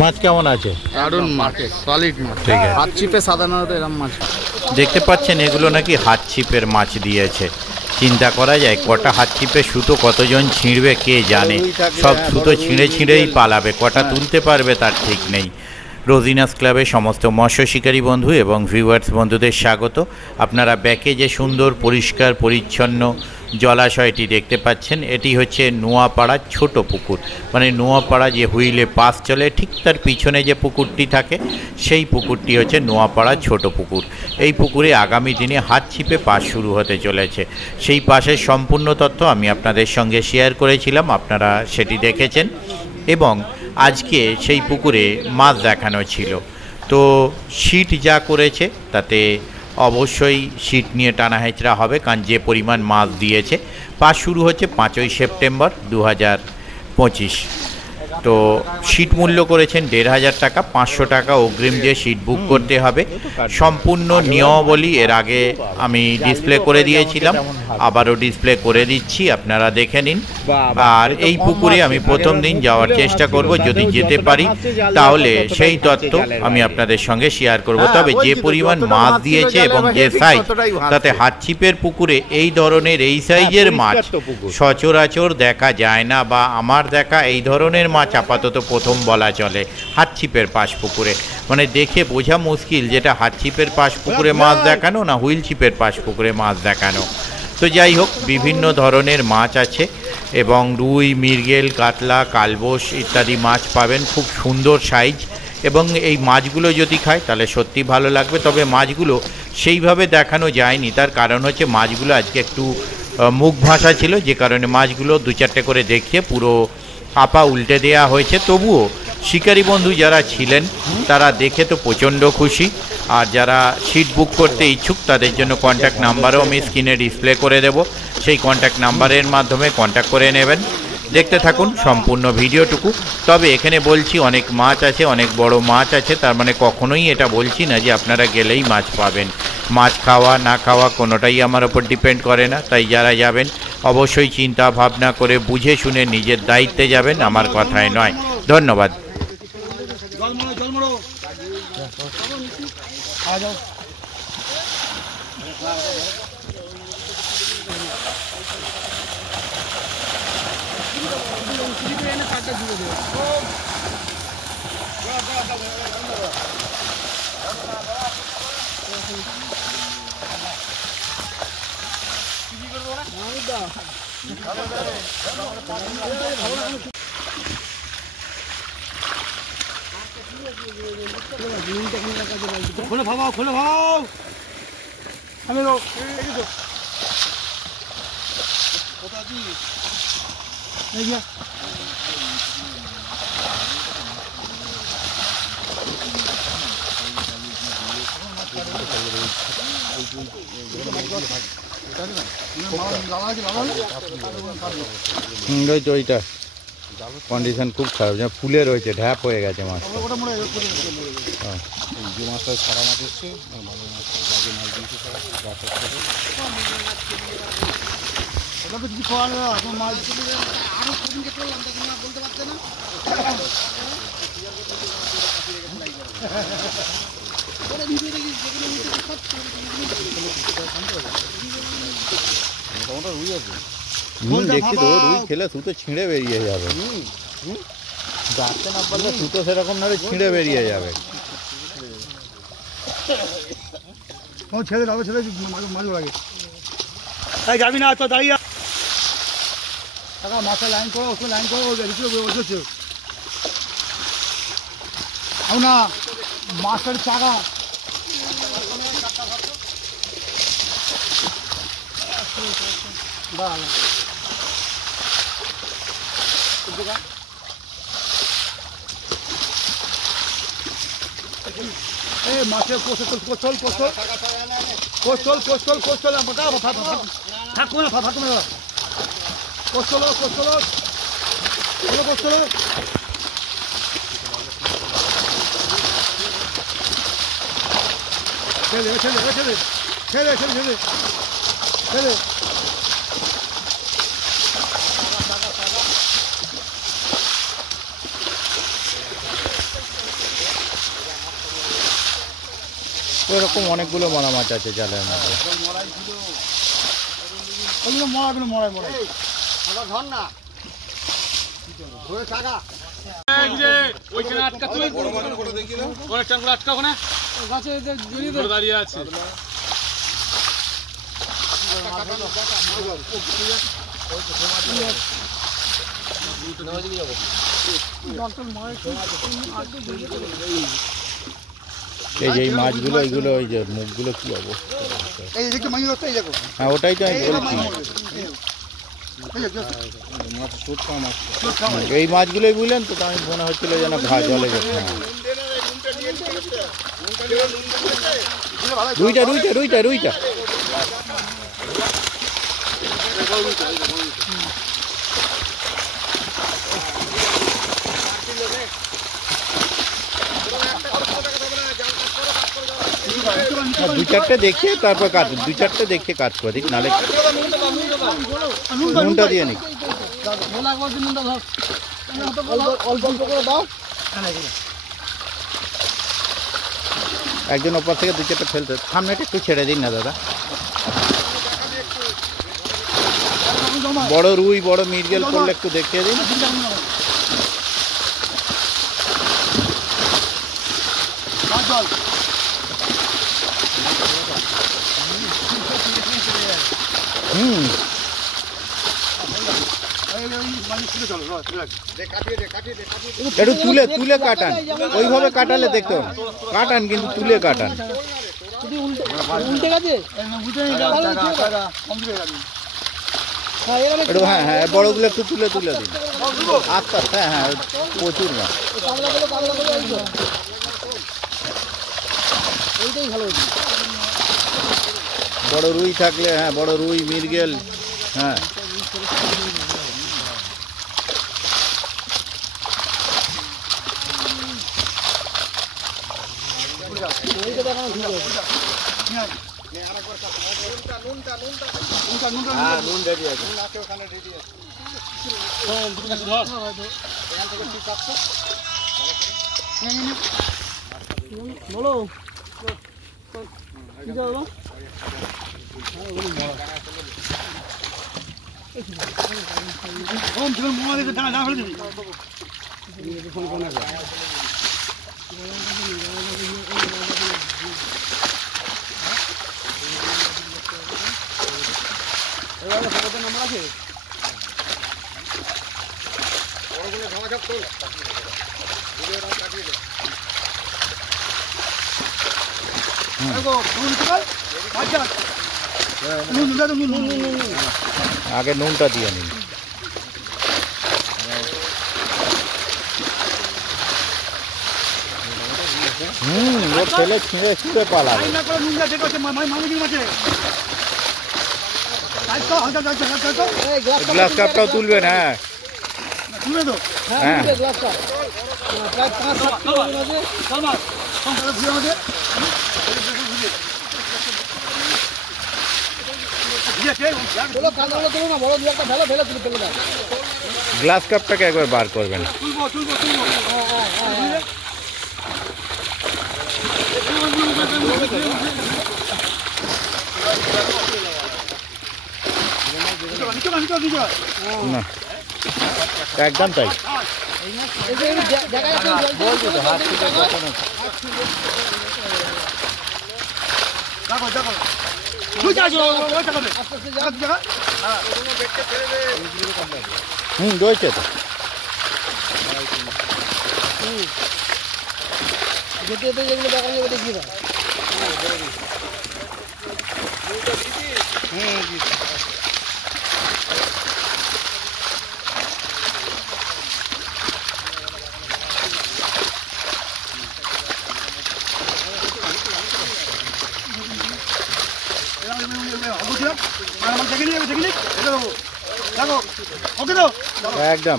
মাছ কেমন আছে? দারুণ মাছ, সলিড মাছ। ঠিক আছে, হাত ছিপে সাধারণত এরকম মাছ দেখতে পাচ্ছেন এগুলো নাকি হাত ছিপের মাছ দিয়েছে। চিন্তা করা যায় কটা হাত ছিপে সুতো কতজন ছিঁড়বে কে জানে। সব সুতো ছিঁড়ে ছিঁড়েই পালাবে, কটা তুলতে পারবে তার ঠিক নেই। রোজিনাস ক্লাবের সমস্ত মৎস্য শিকারী বন্ধু এবং ভিউয়ার্স বন্ধুদের স্বাগত। আপনারা ব্যাকে যে সুন্দর পরিষ্কার পরিচ্ছন্ন জলাশয়টি দেখতে পাচ্ছেন, এটি হচ্ছে নোয়াপাড়ার ছোট পুকুর। মানে নোয়াপাড়া যে হুইলে পাস চলে ঠিক তার পিছনে যে পুকুরটি থাকে সেই পুকুরটি হচ্ছে নোয়াপাড়ার ছোট পুকুর। এই পুকুরে আগামী দিনে হাত ছিপে পাস শুরু হতে চলেছে। সেই পাসের সম্পূর্ণ তথ্য আমি আপনাদের সঙ্গে শেয়ার করেছিলাম, আপনারা সেটি দেখেছেন। এবং আজকে সেই পুকুরে মাছ দেখানো ছিল। তো সিট যা করেছে তাতে অবশ্যই সিট নিয়ে টানা হেঁচড়া হবে, কারণ যে পরিমাণ মাছ দিয়েছে। পাস শুরু হচ্ছে 5ই সেপ্টেম্বর 2025। তো সিট মূল্য করেছেন 1500 টাকা। 500 টাকা অগ্রিম দিয়ে সিট বুক করতে হবে। সম্পূর্ণ নিয়মাবলী এর আগে আমি ডিসপ্লে করে দিয়েছিলাম, আবারও ডিসপ্লে করে দিচ্ছি, আপনারা দেখে নিন। আর এই পুকুরে আমি প্রথম দিন যাওয়ার চেষ্টা করব, যদি যেতে পারি তাহলে সেই তথ্য আমি আপনাদের সঙ্গে শেয়ার করব। তবে যে পরিমাণ মাছ দিয়েছে এবং যে সাইজ, তাতে হাত ছিপের পুকুরে এই ধরনের এই সাইজের মাছ সচরাচর দেখা যায় না, বা আমার দেখা এই ধরনের মাছ আপাতত প্রথম বলা চলে হাত ছিপের পাশ পুকুরে। মানে দেখে বোঝা মুশকিল যেটা হাত ছিপের পাশ পুকুরে মাছ দেখানো না হুইল ছিপের পাশ পুকুরে মাছ দেখানো। তো যাই হোক, বিভিন্ন ধরনের মাছ আছে এবং রুই, মৃগেল, কাতলা, কালবোস ইত্যাদি মাছ পাবেন, খুব সুন্দর সাইজ। এবং এই মাছগুলো যদি খায় তাহলে সত্যি ভালো লাগবে। তবে মাছগুলো সেইভাবে দেখানো যায়নি, তার কারণ হচ্ছে মাছগুলো আজকে একটু মুখ ভাষা ছিল, যে কারণে মাছগুলো 2-4টে করে দেখিয়ে পুরো আপা উল্টে দেওয়া হয়েছে। তবুও শিকারী বন্ধু যারা ছিলেন তারা দেখে তো প্রচণ্ড খুশি। আর যারা সিট বুক করতে ইচ্ছুক তাদের জন্য কন্ট্যাক্ট নাম্বারও আমি স্ক্রিনে ডিসপ্লে করে দেব, সেই কন্ট্যাক্ট নাম্বারের মাধ্যমে কন্ট্যাক্ট করে নেবেন। দেখতে থাকুন সম্পূর্ণ ভিডিওটুকু। তবে এখানে বলছি অনেক মাছ আছে, অনেক বড় মাছ আছে, তার মানে কখনোই এটা বলছি না যে আপনারা গেলেই মাছ পাবেন। মাছ খাওয়া না খাওয়া কোনোটাই আমার ওপর ডিপেন্ড করে না। তাই যারা যাবেন অবশ্যই চিন্তা ভাবনা করে বুঝে শুনে নিজের দায়িত্বে যাবেন, আমার কথায় নয়। ধন্যবাদ। খুলে ভাবাও, খুলে ভাবাও। আমি কোথা দিয়ে ওইটা কন্ডিশন খুব খারাপ, যেন ফুলে রয়েছে, ঢ্যাপ হয়ে গেছে মাছ। যে মাছটা সারা মাছ এসছে, ভালো মাছ বাজে মাছ দিয়েছে কিছু খাওয়া না। আপনার মাছ আরো সেদিনকে করলাম, তখন না বলতে পারছে না। দেখছি তো রুই খেলে সুতো ছিঁড়ে বেরিয়ে যাবে, যাচ্ছে না পারলে সুতো সেরকম না ছিঁড়ে বেরিয়ে যাবে। ছেড়ে যাবে, ছেড়ে মাঝে লাগে। তাই যাবি না তো দাঁড়িয়ে টাকা মাথায় লাইন করো, ওকে লাইন করো, বসেছে না মাছের চাকা। মাছের কোচল কোচল কোচল কোচল কোচল কোচল থাকুন না, থাকুন না, কোচল কোচল কোচল। ছেলে ছেলে ছেলে ছেলে ছেলে ছেলে ছেলে এরকম অনেকগুলো মরা মাছ আছে জালের মধ্যে। ওইগুলো মরাগুলো মরাই মরাই ধর না ধরে থাকা ওইখানে আটকা তুই অনেক টাঙ্গুলো আটকা ওখানে গাছে জড়িয়ে দাঁড়িয়ে আছে। এই যে এই মাছগুলো এইগুলো ওই যে মুখগুলো কি অবস্থা। এই যে দেখতে মাছ ধরতে এই দেখো হ্যাঁ ওটাই তো আমি বলছি, এই মাছগুলোই বুঝলেন তো, আমি মনে হচ্ছিল যেন জলে যাচ্ছে। রুইটা রুইটা রুইটা রুইটা দু চারটে দেখে তারপর কাজ, দু চারটে দেখে কাজ করি, নাহলে নুনটা দিয়ে নি। একজন ওপর থেকে দু চারটে ফেলতে, সামনেটা একটু ছেড়ে দিন না দাদা। বড় রুই বড় মিরগেল করলে একটু দেখিয়ে দিন। হুম একটু তুলে তুলে কাটান, ওইভাবে কাটালে দেখতে হবে, কাটান কিন্তু তুলে কাটান। একটু হ্যাঁ হ্যাঁ বড়গুলো একটু তুলে তুলে দিন আস্তে আস্তে। হ্যাঁ হ্যাঁ প্রচুর না, বড় রুই থাকলে, হ্যাঁ বড় রুই মিরগেল, হ্যাঁ আগে নুনটা দিয়ে নিন। ওর ছেলে ছিঁড়ে ছিঁড়ে পালাবে। গ্লাস কাপটাও তুলবেন? হ্যাঁ হ্যাঁ গ্লাস কাপটাকে একবার বার করবেন। না একদম তাই। রয়েছে তো যেতে যেগুলো দেখা যাবে দেখিয়ে দাও। একদম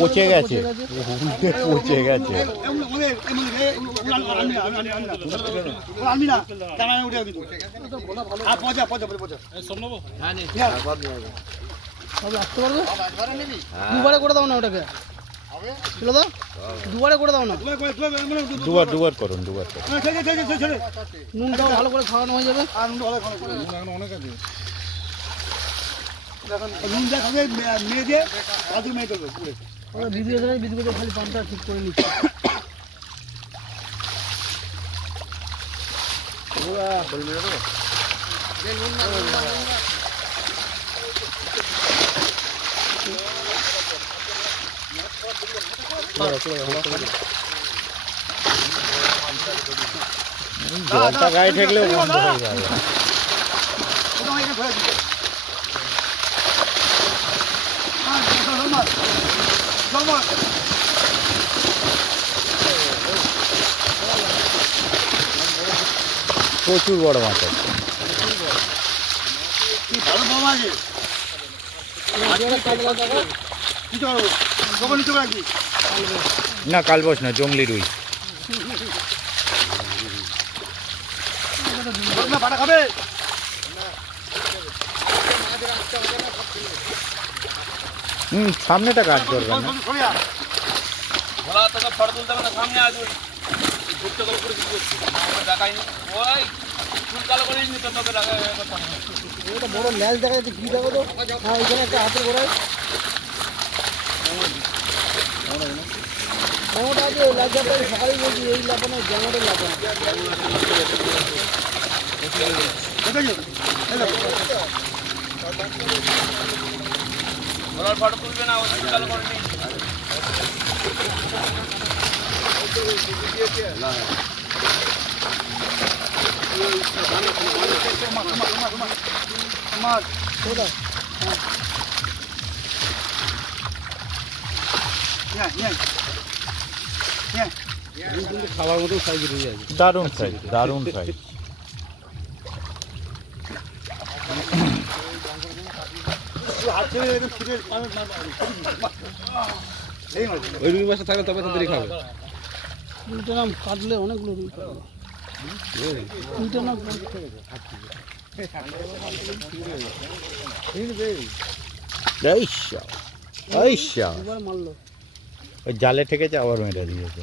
পচে গেছে, পচে গেছে। সব আসতে পারবে? সব একবারে নিবি দুবারে করে দাও না ওটাকে। হবে ছিল দাও, দুবারে করে দাও না। দুবার করুন, দুবার করুন। নুনটাও ভালো করে খাওয়ানো হয়ে যাবে। নুন যা খাবে মেয়ে দিয়ে আজু মেয়ে করবে পুরে। ওরা দিদি এসে দিদি করে খালি পাম্পটা ঠিক করে নিচ্ছে। জলটা গায়ে ঠেকলেও বন্ধ হয়ে যাবে। ওটা আমাকে ধরে দিবে। জলমার প্রচুর বড় মাছ আছে। কি ভালো মামা আছে। নিতে পারবো কখন নিতে পারবি? না কালবোস না, জংলি রুই। না পাটা খাবে। সামনেটা কাজ করবে না। ঘোড়া তোকে ফটো তুলতে হবে না, সামনে আসবে। ঘুরতে গেলে করে কি করছিস? আমরা দেখাইনি। ওই চুল কালো করে নি তো তোকে দেখা কথা না। ওটা বড় ল্যাজ দেখা যাচ্ছে, কি দেখো তো। হ্যাঁ, ওইখানে একটা হাতের গোড়ায় জামাটা আছে। ওই লাজাটা সকালেই বলছি, এই লাপানো জামাটার লাপানো। ঘোড়ার ফটো তুলবে না, ও চুল কালো করে নি। আমার ওটা খাবার মতো সাইজ রয়ে যাবে। দারুণ সাইজ, দারুণ সাইজ। হাত ছেড়ে একদম ছিটে ওই রুই মাছটা থাকলে তবে তাড়াতাড়ি খাবে। দুইটা নাম কাটলে অনেকগুলো রুই পাবে। দুইটা নাম দুবার মারলো। ওই জালে ঠেকেছে, আবার মেরে দিয়েছে।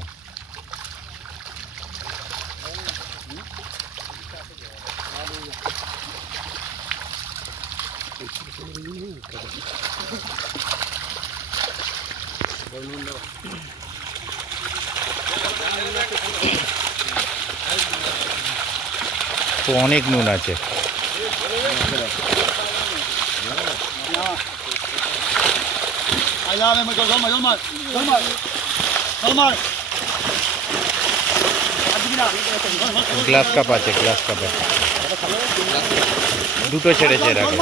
তো অনেক নুন আছে। গ্লাস কাপ আছে, গ্লাস কাপ আছে। দুটো ছেড়েছে এর আগে।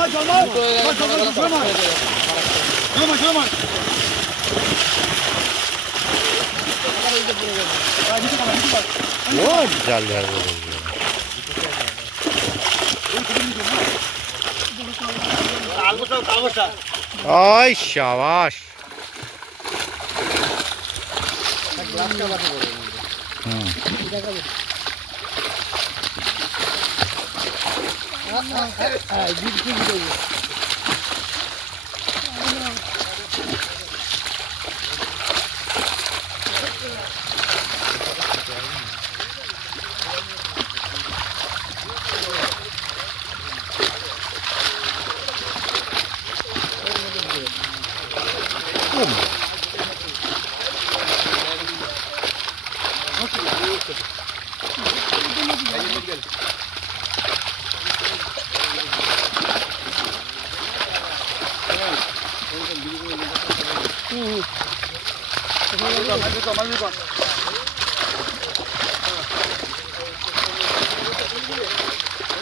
ও জাল ঝাড়বো। ওই শাবাশ।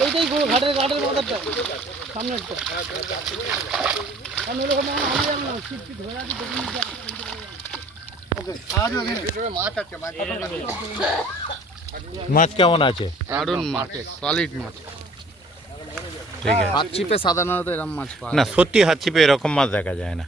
এইটাই গরু ঘাটের ঘাটের মাথারটা সামনেরটা। আমি এরকম আমি জানি না, শীত শীত ধরে আছে দেখুন। ভিতরে মাছ আছে মাছ মাছ কেমন আছে? দারুণ মাছ, সলিড মাছ। ঠিক আছে। হাত চিপে সাধারণত এরকম মাছ পাওয়া না সত্যি হাত চিপে এরকম মাছ দেখা যায় না।